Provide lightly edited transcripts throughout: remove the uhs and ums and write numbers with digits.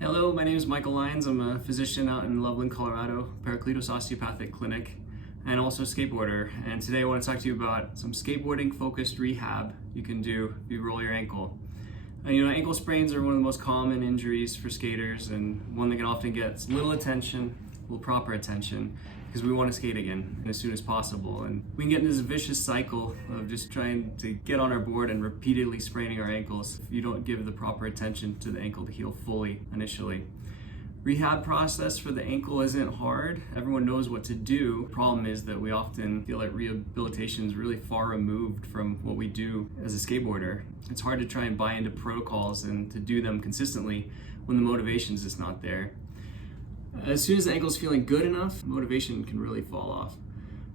Hello, my name is Michael Lyons. I'm a physician out in Loveland, Colorado, Pericletos Osteopathic Clinic, and also a skateboarder. And today I want to talk to you about some skateboarding focused rehab you can do if you roll your ankle. Ankle sprains are one of the most common injuries for skaters and one that can often get little attention, proper attention, because we want to skate again as soon as possible. And we can get into this vicious cycle of just trying to get on our board and repeatedly spraining our ankles if you don't give the proper attention to the ankle to heal fully initially. Rehab process for the ankle isn't hard. Everyone knows what to do. The problem is that we often feel like rehabilitation is really far removed from what we do as a skateboarder. It's hard to try and buy into protocols and to do them consistently when the motivation's just not there. As soon as the ankle's feeling good enough, motivation can really fall off.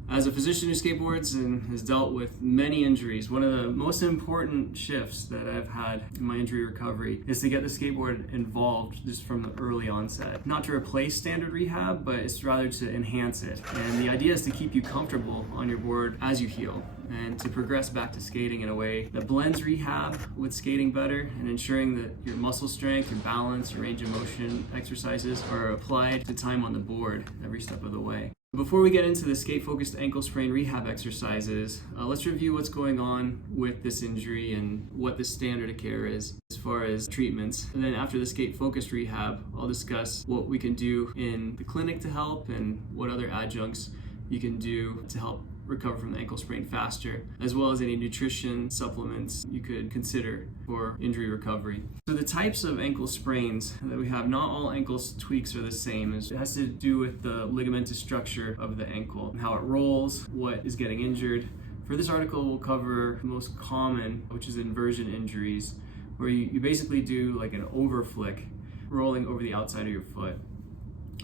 As a physician who skateboards and has dealt with many injuries, one of the most important shifts that I've had in my injury recovery is to get the skateboard involved just from the early onset. Not to replace standard rehab, but it's rather to enhance it. And the idea is to keep you comfortable on your board as you heal and to progress back to skating in a way that blends rehab with skating better and ensuring that your muscle strength, your balance, your range of motion exercises are applied to time on the board every step of the way. Before we get into the skate-focused ankle sprain rehab exercises, let's review what's going on with this injury and what the standard of care is as far as treatments. And then after the skate-focused rehab, I'll discuss what we can do in the clinic to help and what other adjuncts you can do to help recover from the ankle sprain faster, as well as any nutrition supplements you could consider for injury recovery. So the types of ankle sprains that we have, not all ankle tweaks are the same. It has to do with the ligamentous structure of the ankle and how it rolls, what is getting injured. For this article, we'll cover the most common, which is inversion injuries, where you basically do like an overflick, rolling over the outside of your foot.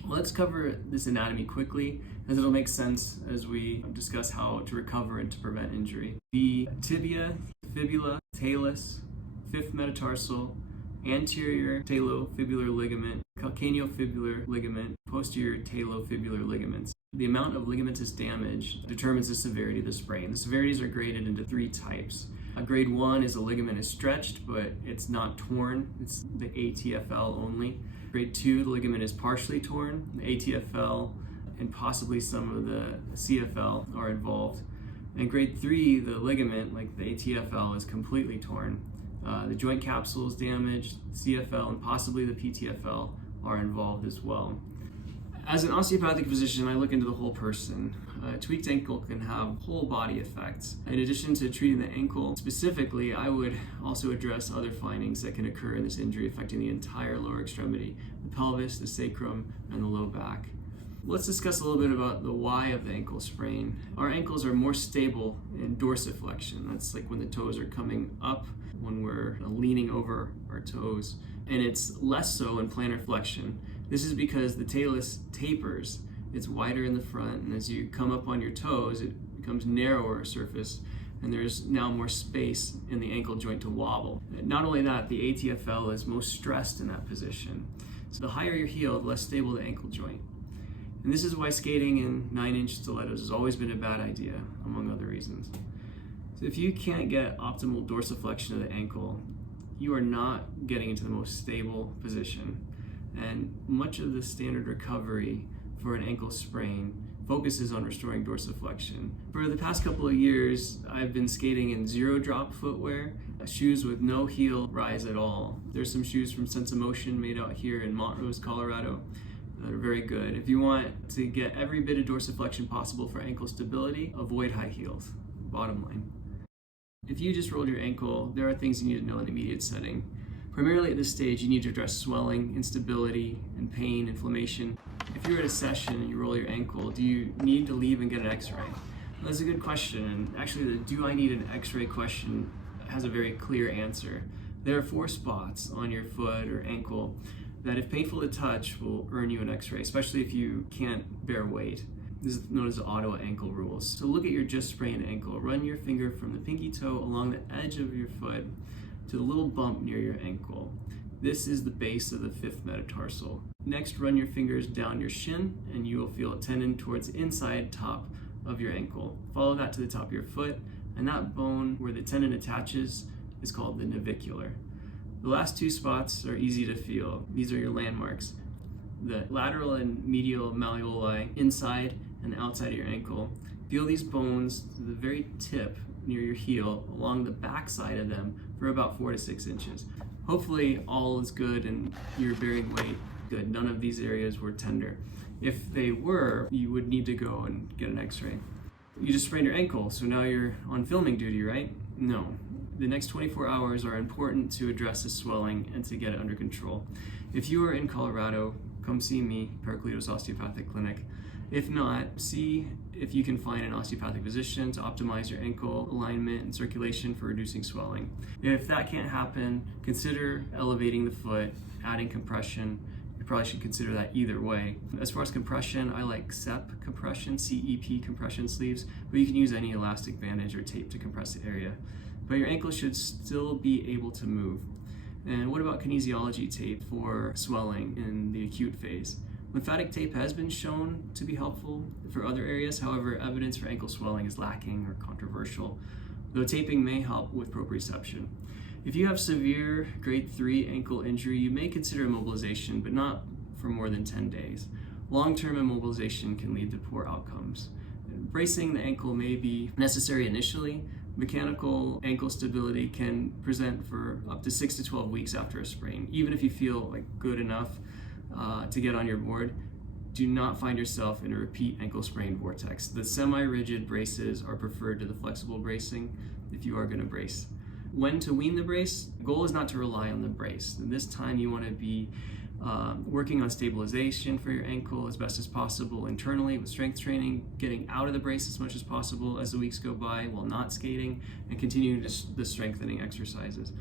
Let's cover this anatomy quickly, as it'll make sense as we discuss how to recover and to prevent injury. The tibia, fibula, talus, fifth metatarsal, anterior talofibular ligament, calcaneofibular ligament, posterior talofibular ligaments. The amount of ligamentous damage determines the severity of the sprain. The severities are graded into three types. Grade 1 is a ligament is stretched, but it's not torn. It's the ATFL only. Grade 2, the ligament is partially torn. The ATFL and possibly some of the CFL are involved. And grade 3, the ligament, like the ATFL, is completely torn. The joint capsule is damaged, CFL and possibly the PTFL are involved as well. As an osteopathic physician, I look into the whole person. A tweaked ankle can have whole body effects. In addition to treating the ankle specifically, I would also address other findings that can occur in this injury affecting the entire lower extremity, the pelvis, the sacrum, and the low back. Let's discuss a little bit about the why of the ankle sprain. Our ankles are more stable in dorsiflexion. That's like when the toes are coming up, when we're leaning over our toes. And it's less so in plantar flexion. This is because the talus tapers. It's wider in the front, and as you come up on your toes, it becomes narrower surface, and there's now more space in the ankle joint to wobble. Not only that, the ATFL is most stressed in that position. So the higher your heel, the less stable the ankle joint. And this is why skating in 9-inch stilettos has always been a bad idea, among other reasons. So if you can't get optimal dorsiflexion of the ankle, you are not getting into the most stable position. And much of the standard recovery for an ankle sprain focuses on restoring dorsiflexion. For the past couple of years, I've been skating in zero drop footwear, shoes with no heel rise at all. There's some shoes from Sense of Motion made out here in Montrose, Colorado that are very good. If you want to get every bit of dorsiflexion possible for ankle stability, avoid high heels, bottom line. If you just rolled your ankle, there are things you need to know in the immediate setting. Primarily at this stage, you need to address swelling, instability, and pain, inflammation. If you're at a session and you roll your ankle, do you need to leave and get an x-ray? That's a good question, and actually the do I need an x-ray question has a very clear answer. There are 4 spots on your foot or ankle that, if painful to touch, will earn you an x-ray, especially if you can't bear weight. This is known as the Ottawa ankle rules. So look at your just sprained ankle. Run your finger from the pinky toe along the edge of your foot to the little bump near your ankle. This is the base of the fifth metatarsal. Next, run your fingers down your shin and you will feel a tendon towards the inside top of your ankle. Follow that to the top of your foot, and that bone where the tendon attaches is called the navicular. The last two spots are easy to feel. These are your landmarks. The lateral and medial malleoli inside and outside of your ankle. Feel these bones to the very tip near your heel along the back side of them for about 4 to 6 inches. Hopefully all is good and you're bearing weight good. None of these areas were tender. If they were, you would need to go and get an x-ray. You just sprained your ankle, so now you're on filming duty, right? No. The next 24 hours are important to address the swelling and to get it under control. If you are in Colorado, come see me, Paracletos Osteopathic Clinic. If not, see if you can find an osteopathic physician to optimize your ankle alignment and circulation for reducing swelling. If that can't happen, consider elevating the foot, adding compression. You probably should consider that either way. As far as compression, I like CEP compression, CEP compression sleeves, but you can use any elastic bandage or tape to compress the area. But your ankle should still be able to move. And what about kinesiology tape for swelling in the acute phase? Lymphatic tape has been shown to be helpful for other areas. However, evidence for ankle swelling is lacking or controversial, though taping may help with proprioception. If you have severe grade 3 ankle injury, you may consider immobilization, but not for more than 10 days. Long-term immobilization can lead to poor outcomes. Bracing the ankle may be necessary initially. Mechanical ankle stability can present for up to 6 to 12 weeks after a sprain. Even if you feel like good enough to get on your board, do not find yourself in a repeat ankle sprain vortex. The semi-rigid braces are preferred to the flexible bracing if you are going to brace. When to wean the brace? The goal is not to rely on the brace. And this time you want to be working on stabilization for your ankle as best as possible internally with strength training, getting out of the brace as much as possible as the weeks go by while not skating, and continuing the strengthening exercises.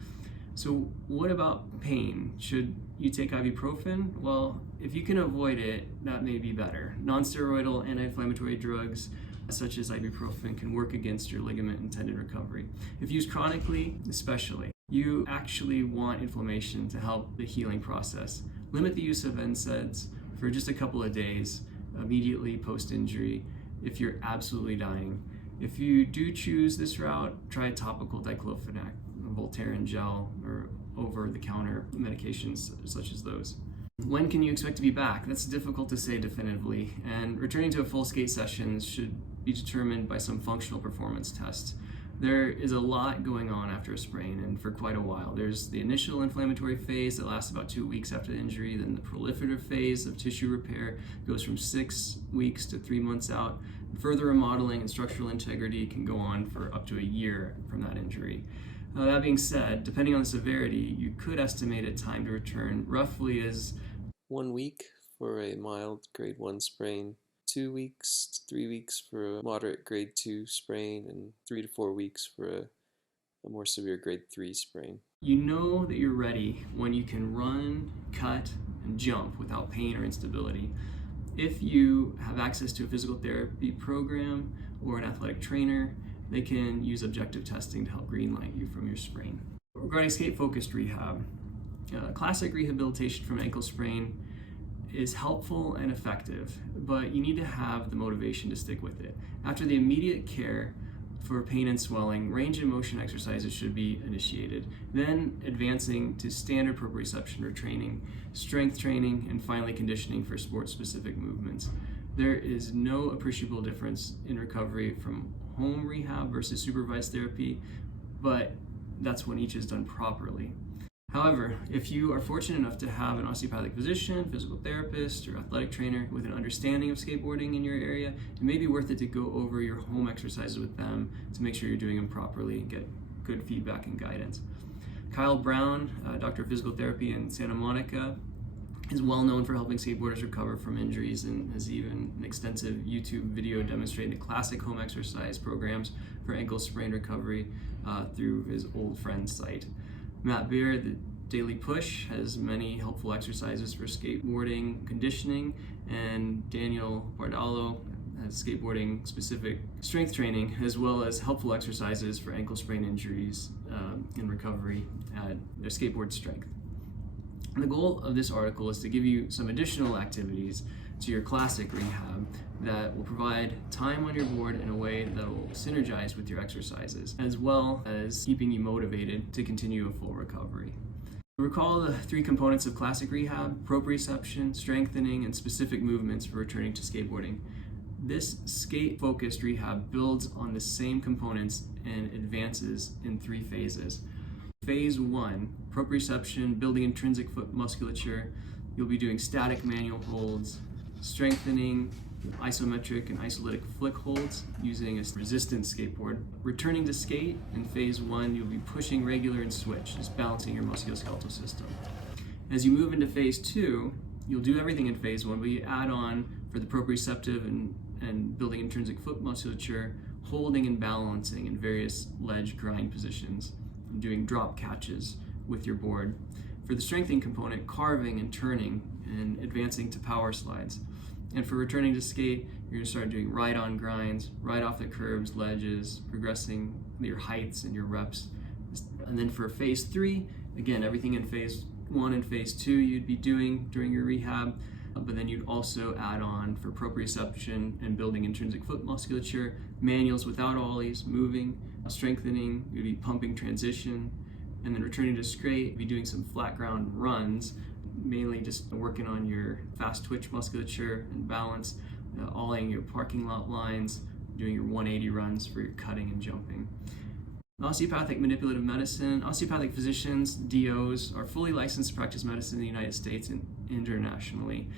So what about pain? Should you take ibuprofen? Well, if you can avoid it, that may be better. Non-steroidal anti-inflammatory drugs such as ibuprofen can work against your ligament and tendon recovery. If used chronically, especially, you actually want inflammation to help the healing process. Limit the use of NSAIDs for just a couple of days immediately post-injury if you're absolutely dying. If you do choose this route, try topical diclofenac, Voltaren gel, or over-the-counter medications such as those. When can you expect to be back? That's difficult to say definitively, and returning to a full skate session should be determined by some functional performance test. There is a lot going on after a sprain and for quite a while. There's the initial inflammatory phase that lasts about 2 weeks after the injury, then the proliferative phase of tissue repair goes from 6 weeks to 3 months out. Further remodeling and structural integrity can go on for up to a year from that injury. That being said, depending on the severity, you could estimate a time to return roughly as 1 week for a mild grade 1 sprain, 2 weeks to 3 weeks for a moderate grade 2 sprain, and 3 to 4 weeks for a more severe grade 3 sprain. You know that you're ready when you can run, cut, and jump without pain or instability. If you have access to a physical therapy program or an athletic trainer, they can use objective testing to help greenlight you from your sprain. Regarding skate-focused rehab, classic rehabilitation from ankle sprain is helpful and effective, but you need to have the motivation to stick with it. After the immediate care for pain and swelling, range and motion exercises should be initiated, then advancing to standard proprioception or training, strength training, and finally conditioning for sport-specific movements. There is no appreciable difference in recovery from home rehab versus supervised therapy, but that's when each is done properly. However, if you are fortunate enough to have an osteopathic physician, physical therapist, or athletic trainer with an understanding of skateboarding in your area, it may be worth it to go over your home exercises with them to make sure you're doing them properly and get good feedback and guidance. Kyle Brown, Doctor of Physical Therapy in Santa Monica, is well known for helping skateboarders recover from injuries and has even an extensive YouTube video demonstrating the classic home exercise programs for ankle sprain recovery through his old friend's site. Matt Beer, the Daily Push, has many helpful exercises for skateboarding conditioning, and Daniel Bardalo has skateboarding specific strength training as well as helpful exercises for ankle sprain injuries in recovery at their skateboard strength. And the goal of this article is to give you some additional activities to your classic rehab that will provide time on your board in a way that will synergize with your exercises, as well as keeping you motivated to continue a full recovery. Recall the three components of classic rehab: proprioception, strengthening, and specific movements for returning to skateboarding. This skate-focused rehab builds on the same components and advances in 3 phases. Phase 1, proprioception, building intrinsic foot musculature. You'll be doing static manual holds, strengthening isometric and isolytic flick holds using a resistance skateboard. Returning to skate in phase 1, you'll be pushing regular and switch, just balancing your musculoskeletal system. As you move into phase 2, you'll do everything in phase 1, but you add on for the proprioceptive and building intrinsic foot musculature, holding and balancing in various ledge grind positions, and doing drop catches with your board. For the strengthening component, carving and turning and advancing to power slides. And for returning to skate, you're going to start doing ride-on grinds, right off the curbs, ledges, progressing your heights and your reps. And then for phase 3, again, everything in phase 1 and phase 2 you'd be doing during your rehab, but then you'd also add on for proprioception and building intrinsic foot musculature, manuals without ollies, moving, strengthening, you'd be pumping transition, and then returning to skate, you'd be doing some flat ground runs, mainly just working on your fast twitch musculature and balance, ollieing your parking lot lines, doing your 180 runs for your cutting and jumping. Osteopathic manipulative medicine. Osteopathic physicians, DOs, are fully licensed to practice medicine in the United States and internationally.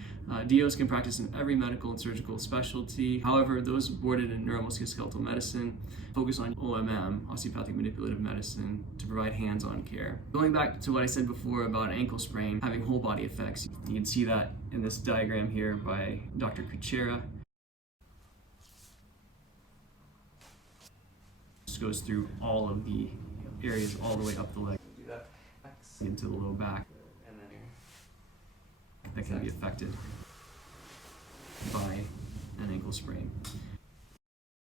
DOs can practice in every medical and surgical specialty. However, those boarded in neuromusculoskeletal medicine focus on OMM, osteopathic manipulative medicine, to provide hands-on care. Going back to what I said before about ankle sprain having whole body effects, you can see that in this diagram here by Dr. Kuchera. Goes through all of the areas all the way up the leg into the low back that can be affected by an ankle sprain.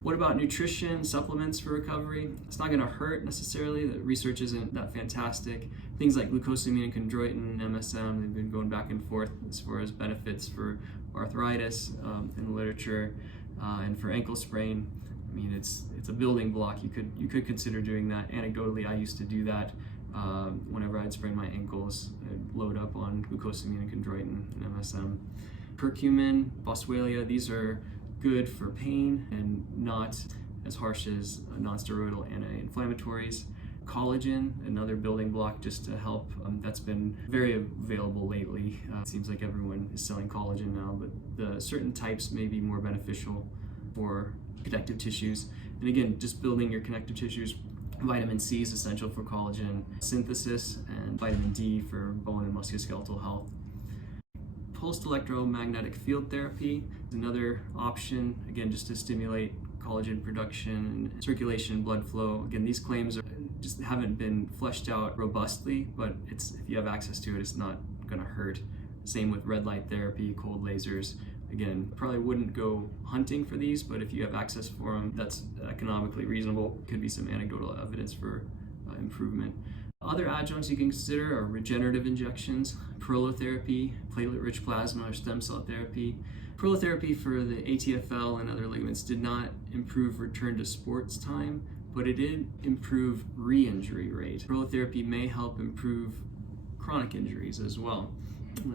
What about nutrition, supplements for recovery? It's not going to hurt necessarily. The research isn't that fantastic. Things like glucosamine and chondroitin, MSM, they've been going back and forth as far as benefits for arthritis in the literature, and for ankle sprain. I mean, it's a building block. You could consider doing that. Anecdotally, I used to do that whenever I'd sprain my ankles. I'd load up on glucosamine and chondroitin and MSM. Curcumin, boswellia, these are good for pain and not as harsh as non-steroidal anti-inflammatories. Collagen, another building block just to help. That's been very available lately. It seems like everyone is selling collagen now, but the certain types may be more beneficial for connective tissues. And again, just building your connective tissues. Vitamin C is essential for collagen synthesis, and vitamin D for bone and musculoskeletal health. Pulsed electromagnetic field therapy is another option, again, just to stimulate collagen production and circulation and blood flow. Again, these claims just haven't been fleshed out robustly, but if you have access to it, it's not going to hurt. Same with red light therapy, cold lasers. Again, probably wouldn't go hunting for these, but if you have access for them, that's economically reasonable. Could be some anecdotal evidence for improvement. Other adjuncts you can consider are regenerative injections, prolotherapy, platelet-rich plasma, or stem cell therapy. Prolotherapy for the ATFL and other ligaments did not improve return to sports time, but it did improve re-injury rate. Prolotherapy may help improve chronic injuries as well.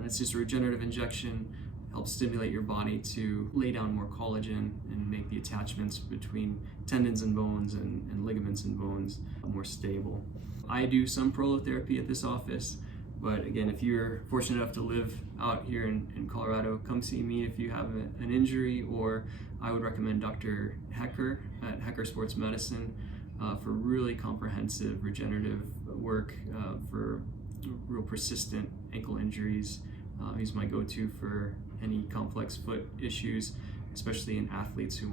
It's just a regenerative injection, helps stimulate your body to lay down more collagen and make the attachments between tendons and bones and ligaments and bones more stable. I do some prolotherapy at this office, but again, if you're fortunate enough to live out here in Colorado, come see me if you have an injury, or I would recommend Dr. Hecker at Hecker Sports Medicine for really comprehensive regenerative work for real persistent ankle injuries. He's my go-to for any complex foot issues, especially in athletes who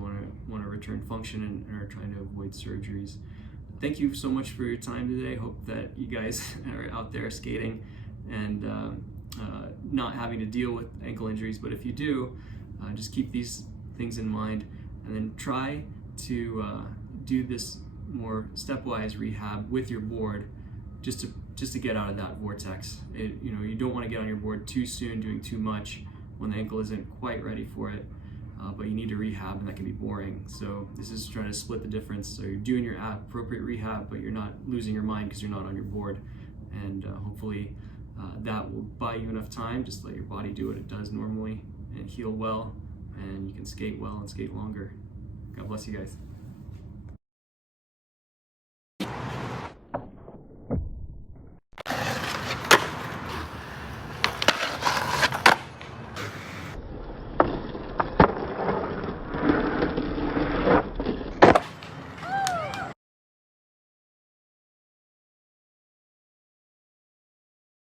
want to return function and are trying to avoid surgeries. Thank you so much for your time today. Hope that you guys are out there skating and not having to deal with ankle injuries. But if you do, just keep these things in mind, and then try to do this more stepwise rehab with your board, just to get out of that vortex. You don't want to get on your board too soon, doing too much when the ankle isn't quite ready for it, but you need to rehab, and that can be boring. So this is trying to split the difference. So you're doing your appropriate rehab, but you're not losing your mind because you're not on your board, and hopefully that will buy you enough time. Just let your body do what it does normally and heal well, and you can skate well and skate longer. God bless you guys.